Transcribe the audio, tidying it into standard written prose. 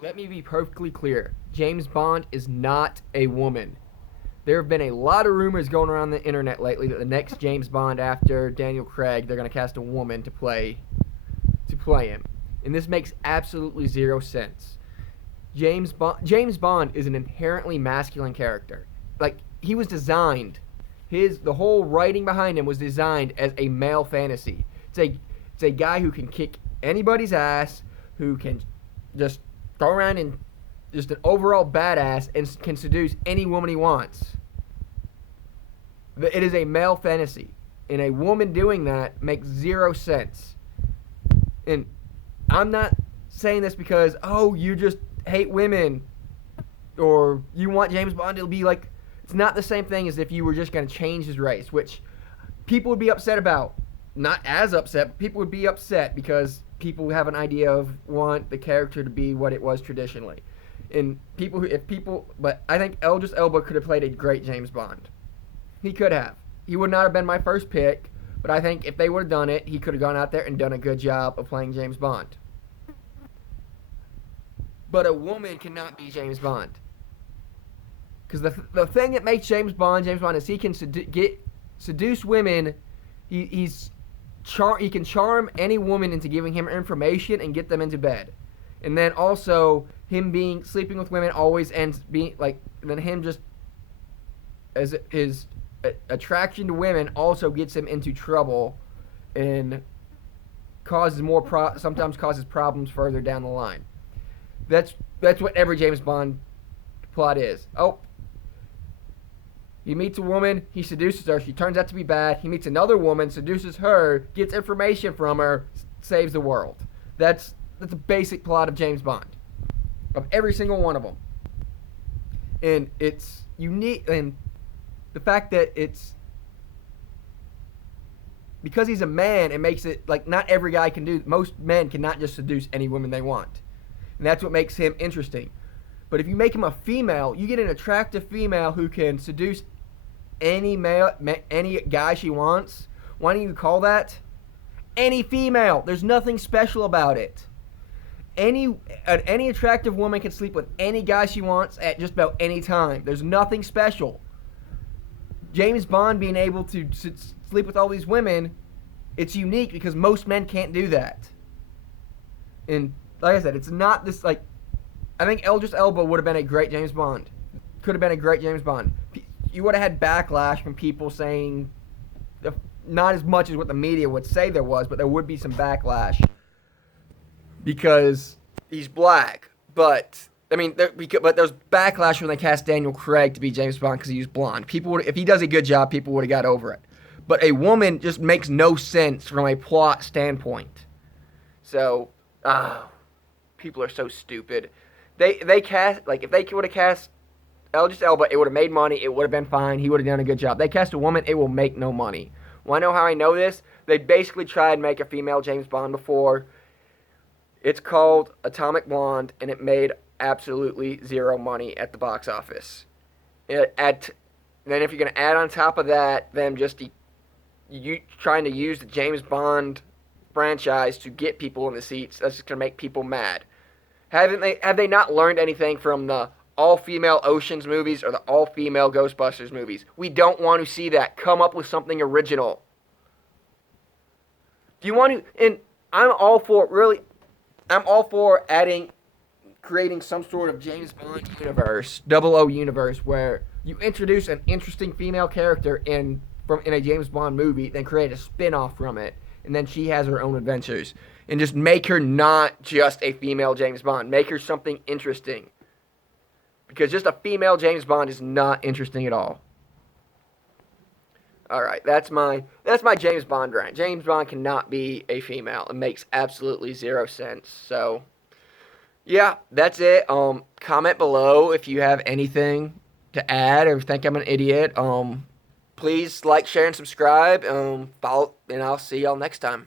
Let me be perfectly clear. James Bond is not a woman. There have been a lot of rumors going around the internet lately that the next James Bond after Daniel Craig, they're going to cast a woman to play him. And this makes absolutely zero sense. James Bond is an inherently masculine character. Like he was designed, the whole writing behind him was designed as a male fantasy. It's a guy who can kick anybody's ass, who can just go around and just an overall badass and can seduce any woman he wants. It is a male fantasy, and a woman doing that makes zero sense. And I'm not saying this because you just hate women or you want James Bond to be like. It's not the same thing as if you were just going to change his race, which people would be upset about. Not as upset, but people would be upset because people have an idea of want the character to be what it was traditionally. And but I think Idris Elba could have played a great James Bond. He could have. He would not have been my first pick, but I think if they would have done it, he could have gone out there and done a good job of playing James Bond. But a woman cannot be James Bond. Because the thing that makes James Bond is he can seduce women. He can charm any woman into giving him information and get them into bed. And then also him sleeping with women always ends being like, then him just as his attraction to women also gets him into trouble and sometimes causes problems further down the line. That's what every James Bond plot is. He meets a woman, he seduces her, she turns out to be bad. He meets another woman, seduces her, gets information from her, saves the world. That's the basic plot of James Bond. Of every single one of them. And it's unique, and the fact that it's because he's a man, it makes it like not every guy can do. Most men cannot just seduce any woman they want, and that's what makes him interesting. But if you make him a female, you get an attractive female who can seduce any guy she wants. Why don't you call that any female? There's nothing special about it. Any attractive woman can sleep with any guy she wants at just about any time. There's nothing special. James Bond being able to sleep with all these women, it's unique because most men can't do that. And like I said, it's not this like. I think Idris Elba would have been a great James Bond. Could have been a great James Bond. You would have had backlash from people saying, not as much as what the media would say there was, but there would be some backlash because he's black. But there's backlash when they cast Daniel Craig to be James Bond because he's blonde. If he does a good job, people would have got over it. But a woman just makes no sense from a plot standpoint. So, people are so stupid. They cast, like, if they would have cast Idris Elba, it would have made money. It would have been fine. He would have done a good job. They cast a woman, it will make no money. Want to know how I know this? They basically tried to make a female James Bond before. It's called Atomic Blonde, and it made absolutely zero money at the box office. Then if you're going to add on top of that, them just you trying to use the James Bond franchise to get people in the seats, that's just going to make people mad. Have they not learned anything from the all-female Oceans movies or the all-female Ghostbusters movies? We don't want to see that. Come up with something original. Do you want to? And I'm all for creating some sort of James Bond universe, 00 universe, where you introduce an interesting female character in a James Bond movie, then create a spin-off from it, and then she has her own adventures. And just make her not just a female James Bond. Make her something interesting. Because just a female James Bond is not interesting at all. Alright, that's my James Bond rant. James Bond cannot be a female. It makes absolutely zero sense. So, yeah, that's it. Comment below if you have anything to add or think I'm an idiot. Please like, share, and subscribe. Follow, and I'll see y'all next time.